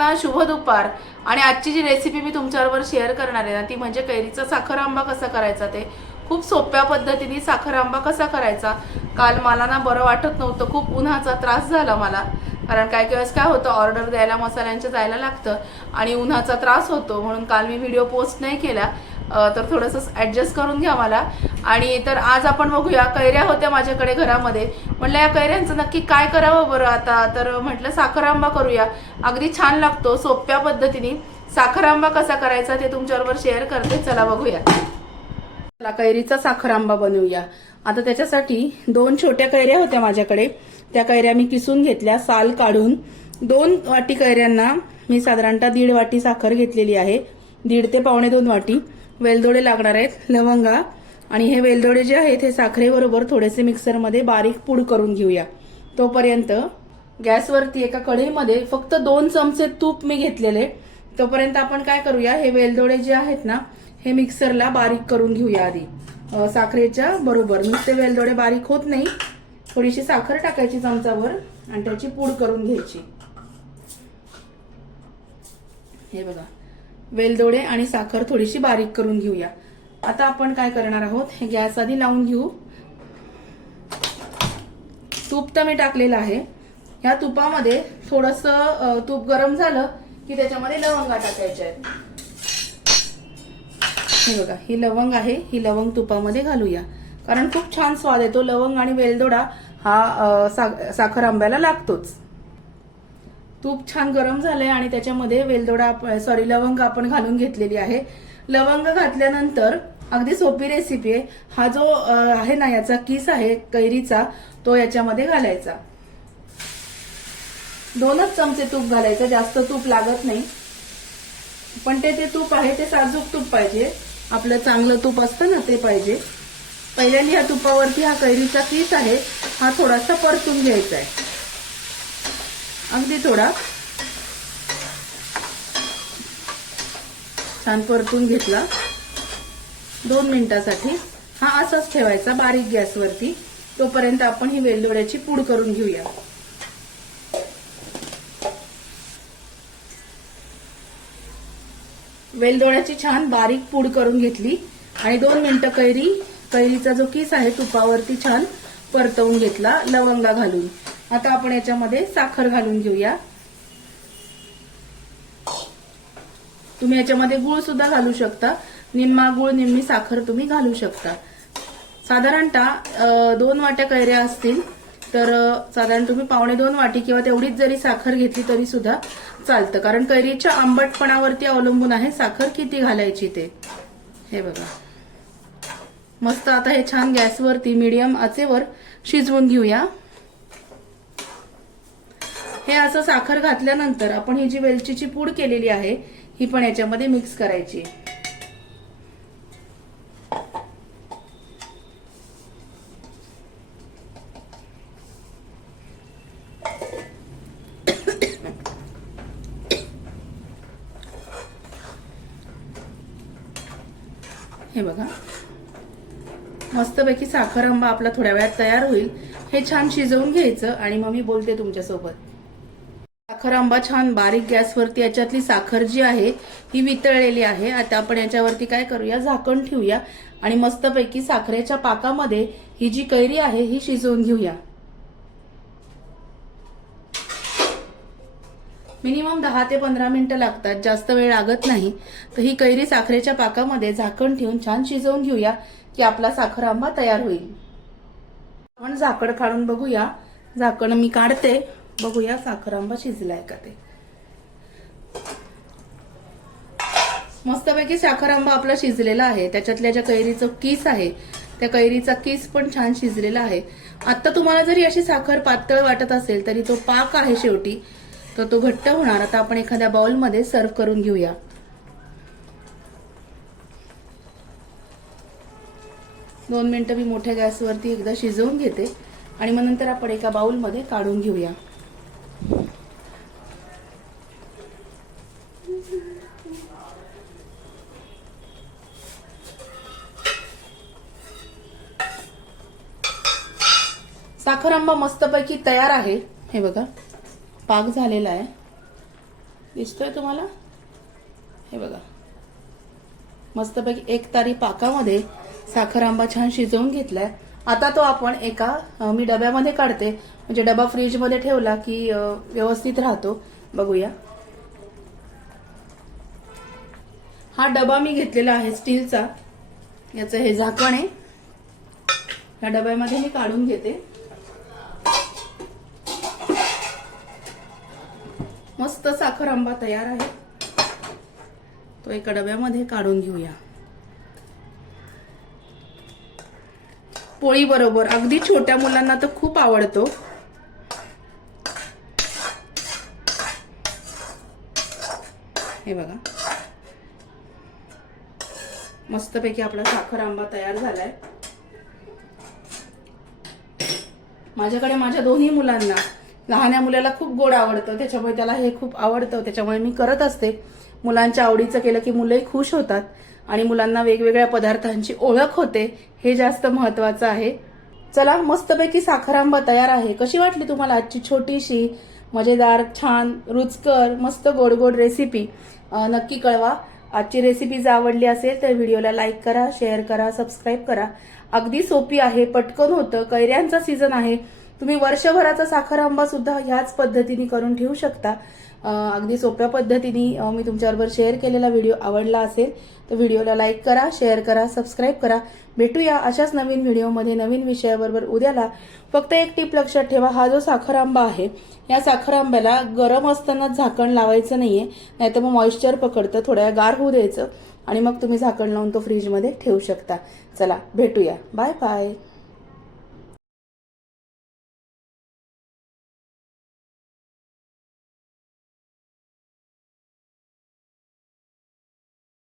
सगळ्यांना शुभ दुपार. आणि आजची जी रेसिपी मी तुमच्याबरोबर शेअर करणार आहे ना ती म्हणजे कैरीचा साखर आंबा कसा करायचा ते. खूप सोप्या पद्धतीने साखर आंबा कसा करायचा. काल मला ना बरं वाटत नव्हतं खूप उन्हाचा त्रास झाला मला. कारण काय काही वेळेस काय होतं ऑर्डर द्यायला मसाल्यांच्या जायला लागतं आणि उन्हाचा त्रास होतो म्हणून काल मी व्हिडिओ पोस्ट नाही केला. तर थोडंसं ॲडजस्ट करून घ्या मला. आणि तर आज आपण बघूया कैऱ्या होत्या माझ्याकडे घरामध्ये. म्हटलं या कैऱ्यांचं नक्की काय करावं बरं आता? तर म्हटलं साखर आंबा करूया. अगदी छान लागतो सोप्या पद्धतीने. साखर आंबा कसा करायचा ते तुमच्याबरोबर शेअर करते. चला बघूया. चला कैरीचा साखर आंबा बनवूया. आता त्याच्यासाठी दोन छोट्या कैऱ्या होत्या माझ्याकडे. त्या कैऱ्या मी किसून घेतल्या साल काढून. दोन वाटी कैऱ्यांना मी साधारणतः दीड वाटी साखर घेतलेली आहे. दीड ते पावणे दोन वाटी. वेलदोडे लागणार आहेत लवंगा. आणि हे वेलदोडे जे आहेत हे साखरेबरोबर थोडेसे मिक्सरमध्ये बारीक पूड करून घेऊया. तोपर्यंत गॅसवरती एका कढईमध्ये फक्त दोन चमचे तूप मी घेतलेले. तोपर्यंत आपण काय करूया हे वेलदोडे जे आहेत ना हे मिक्सरला बारीक करून घेऊया आधी. साखरेच्या बरोबर. नुसते वेलदोडे बारीक होत नाही. थोडीशी साखर टाकायची चमचावर आणि त्याची पूड करून घ्यायची. हे बघा. वेलदोडे आणि साखर थोडीशी बारीक करून घेऊया. आता आपण काय करणार आहोत? हे गॅस आधी लावून घेऊ. तूप तर मी टाकलेलं आहे. ह्या तुपामध्ये थोडस तूप गरम झालं की त्याच्यामध्ये लवंगा टाकायच्या आहेत. हे बघा ही लवंग आहे. ही लवंग तुपामध्ये घालूया. कारण खूप छान स्वाद येतो. लवंग आणि वेलदोडा हा साखर आंब्याला लागतोच. तूप छान गरम झालंय आणि त्याच्यामध्ये वेलदोडा सॉरी लवंग आपण घालून घेतलेली आहे. लवंग घातल्यानंतर अगदी सोपी रेसिपी आहे. हा जो आहे ना याचा किस आहे कैरीचा तो याच्यामध्ये घालायचा. दोनच चमचे तूप घालायचं जास्त तूप लागत नाही. पण ते ते तूप आहे ते साजूक तूप पाहिजे. आपलं चांगलं तूप असतं ना ते पाहिजे. पहिल्यांदा ह्या तुपावरती हा कैरीचा किस आहे हा थोडासा परतून घ्यायचा आहे. अगदी थोडा. छान परतून घेतला. दोन मिनिटासाठी. हा असाच ठेवायचा बारीक गॅसवरती. तोपर्यंत आपण ही वेलदोड्याची पूड करून घेऊया. वेलदोड्याची छान बारीक पूड करून घेतली. आणि दोन मिनिटं कैरी कैरीचा जो किस आहे तुपावरती छान परतवून घेतला लवंगा घालून. आता आपण याच्यामध्ये साखर घालून घेऊया. तुम्ही याच्यामध्ये गुळ सुद्धा घालू शकता. निम्मा गुळ निम्मी साखर तुम्ही घालू शकता. साधारणतः दोन वाट्या कैऱ्या असतील तर साधारण तुम्ही पावणे दोन वाटी किंवा तेवढीच जरी साखर घेतली तरी सुद्धा चालतं. कारण कैरीच्या आंबटपणावरती अवलंबून आहे साखर किती घालायची ते. हे बघा. मस्त आता हे छान गॅसवरती मीडियम आचेवर शिजवून घेऊया. हे असं साखर घातल्यानंतर आपण ही जी वेलचीची पूड केलेली आहे ही पण याच्यामध्ये मिक्स करायची. हे बघा. मस्तपैकी साखर आंबा आपला थोड्या वेळात तयार होईल. हे छान शिजवून घ्यायचं आणि मग मी बोलते तुमच्यासोबत. साखर आंबा छान बारीक गॅसवरती याच्यातली साखर जी आहे ती वितळलेली आहे. आता आपण याच्यावरती काय करूया? झाकण ठेवूया आणि मस्तपैकी साखरेच्या पाकामध्ये ही जी कैरी आहे ही शिजवून घेऊया. मिनिमम दहा ते पंधरा मिनिटं लागतात. जास्त वेळ लागत नाही. तर ही कैरी साखरेच्या पाकामध्ये झाकण ठेवून छान शिजवून घेऊया की आपला साखर आंबा तयार होईल. आपण झाकण काढून बघूया. झाकण मी काढते. बघूया साखर आंबा शिजलाय का ते. मस्तपैकी साखर आंबा आपला शिजलेला आहे. त्याच्यातल्या ज्या कैरीचं किस आहे त्या कैरीचा किस पण छान शिजलेला आहे. आता तुम्हाला जरी अशी साखर पातळ वाटत असेल तरी तो पाक आहे शेवटी. तर तो घट्ट होणार. आता आपण एखाद्या बाउलमध्ये सर्व्ह करून घेऊया. दोन मिनिटं मी मोठ्या गॅसवरती एकदा शिजवून घेते आणि मग नंतर आपण एका बाउलमध्ये काढून घेऊया. साखर आंबा मस्तपैकी तयार आहे. हे बघा पाक झालेला आहे. दिसतोय तुम्हाला? हे बघा. मस्तपैकी एक तारी पाकामध्ये साखर आंबा छान शिजवून घेतलाय. आता तो आपण एका मी डब्यामध्ये काढते. म्हणजे डबा फ्रीजमध्ये ठेवला की व्यवस्थित राहतो. बघूया. हा डबा मी घेतलेला आहे स्टीलचा. याचं हे झाकण आहे. ह्या डब्यामध्ये मी काढून घेते मस्त साखर आंबा तयार आहे. तो एका डब्यामध्ये काढून घेऊया. पोळी बरोबर. अगदी छोट्या मुलांना तर खूप आवडतो. हे बघा. मस्तपैकी आपला साखर आंबा तयार झालाय. माझ्याकडे माझ्या दोन्ही मुलांना लहान्या मुलाला खूप गोड आवडतं. त्याच्यामुळे त्याला हे खूप आवडतं. त्याच्यामुळे मी करत असते. मुलांच्या आवडीचं केलं की मुलंही खुश होतात आणि मुलांना वेगवेगळ्या पदार्थांची ओळख होते. हे जास्त महत्वाचं आहे. चला मस्तपैकी साखर आंबा तयार आहे. कशी वाटली तुम्हाला आजची छोटीशी मजेदार छान रुचकर मस्त गोड गोड रेसिपी नक्की कळवा. आजची रेसिपी जर आवडली असेल तर व्हिडिओला लाईक करा शेअर करा सबस्क्राईब करा. अगदी सोपी आहे पटकन होतं. कैऱ्यांचा सीझन आहे. तुम्ही वर्षभराचा साखर आंबा सुद्धा ह्याच पद्धतीने करून ठेवू शकता. अगदी सोप्या पद्धतीने मी तुमच्याबरोबर शेअर केलेला व्हिडिओ आवडला असेल तर व्हिडिओला लाईक करा शेअर करा सबस्क्राईब करा. भेटूया अशाच नवीन व्हिडिओमध्ये नवीन विषयाबरोबर उद्याला. फक्त एक टीप लक्षात ठेवा हा जो साखर आंबा आहे या साखर आंब्याला गरम असताना झाकण लावायचं नाहीये नाहीतर मग मॉइश्चर पकडतं थोड्या गार होऊ द्यायचं आणि मग तुम्ही झाकण लावून तो फ्रीजमध्ये ठेवू शकता. चला भेटूया. Bye bye